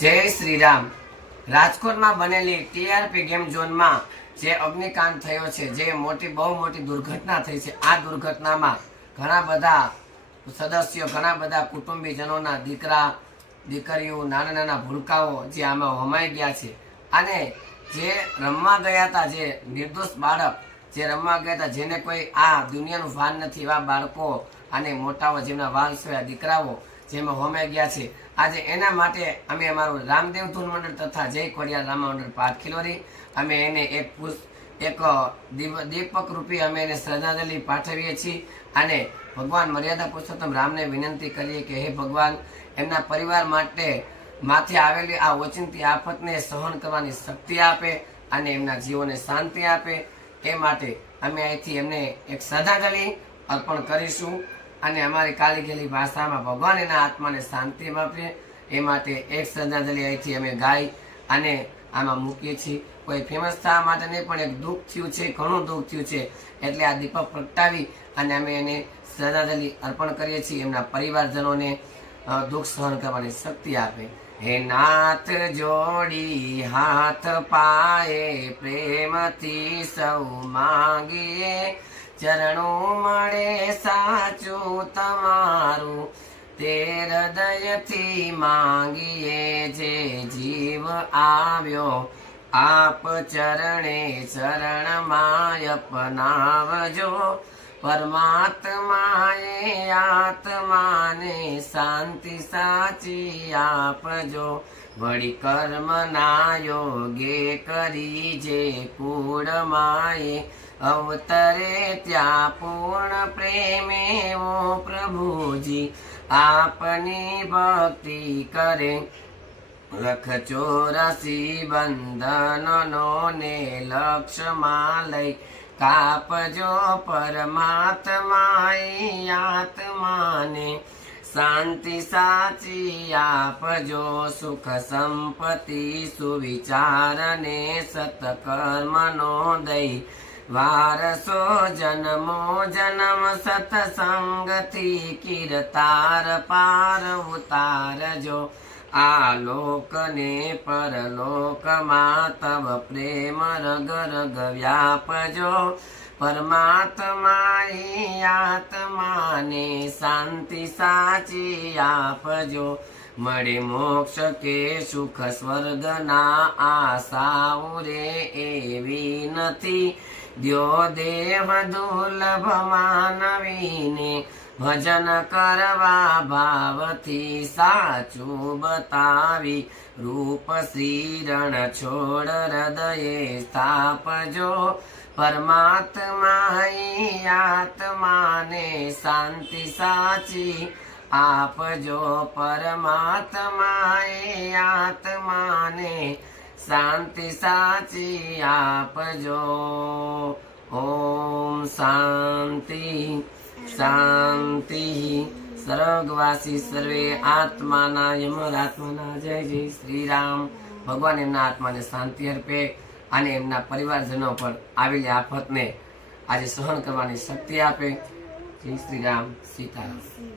जय श्री राम। राजकोट में बनेली टीआरपी गेम जोन में जे अग्निकांड थयो छे, जे बहु मोटी दुर्घटना थई छे। आ दुर्घटना में घणा बधा सदस्यों, घणा बधा कुटुंबीजनों, दीकरा दीकरीओ, नाना नाना भूलकाओ जे आमां होमाई गया छे। अने जे रमवा गया था, जे निर्दोष बाळक जे रमवा गया था, जेने कोई आ दुनियानुं भान नथी, एवा बाळको अने मोटाओ जेमना वाल छे, दीकराओ जेमां होमाई गया छे। आज एना माटे अमे अमारुं रामदेव धून मंडळ तथा जय खोडियार राम मंडळ पाठ खिलोरी अमे एने एक दीपक रूपी अमे एने श्रद्धांजलि पाठवीए छीए। अने भगवान मर्यादा पुरुषोत्तम रामने विनंती करीए के हे भगवान, एमना परिवार माटे माथे आवेली आ ओचिंती आफतने सहन करवानी शक्ति आपे अने एमना जीवोने शांति आपे। ए माटे अमे અહીંથી એમને એક શ્રદ્ધાંજલિ અર્પણ કરીશું અને અમારી કાલી ગયેલી ભાષામાં ભગવાન એના આત્માને શાંતિ આપે એ માટે એક શ્રદ્ધાંજલિ અહીંથી અમે ગાઈ અને આમાં મૂકીએ છીએ। કોઈ ફેમસ થવા માટે નહીં, પણ એક દુઃખ થયું છે, ઘણું દુઃખ થયું છે, એટલે આ દીપક પ્રગટાવી અને અમે એને શ્રદ્ધાંજલિ અર્પણ કરીએ છીએ। એમના પરિવારજનોને दुख सहन करवानी शक्ति आपे। हे नाथ जोड़ी हाथ पाए प्रेम थी सौ मांगीए, चरणों मळे साचू तमारू ते हृदय थी मांगीए। जे जीव आव्यो आप चरणे शरण माय अपनावजो, परमात्माए आत्माने शांति साची आपजो। वड़ी कर्म ना योगे करी जे कूड़ माए, अवतरे त्या पूर्ण प्रेमे वो प्रभुजी आपनी भक्ति करे। रख 84 बंधनो ने लक्ष्य मालय, कापजो परमात्माई आत्माने शांति साची आपजो। सुख संपत्ति सुविचारने सत्कर्मनो दई, वारसो जन्मो जन्म सत्संगति कीर्तार पार उतारजो। आलोक ने परलोक मा तव प्रेम रग रग व्यापजो। परमात्माई आत्माने शांति साची आपजो। मळे मोक्ष के सुख स्वर्ग ना आशाओ रे एवी नथी, द्यो देव दुर्लभ मानवीने भजन करवा भावथी साचू बतावी। रूप श्रीरण छोड़ हृदये स्थापजो, परमात्माई आत्माने शांति साची आपजो। परमात्माई आत्माने शांति साची आपजो। ओम शांति शांति। सर्ववासी सर्वे आत्माना यमरात्माना जय जय श्री राम। भगवान एमना आत्माने शांति अर्पे અને એમના પરિવારજનો પર આવેલી આફતને આજે સહન કરવાની શક્તિ આપે। જય શ્રી રામ, સીતારામ।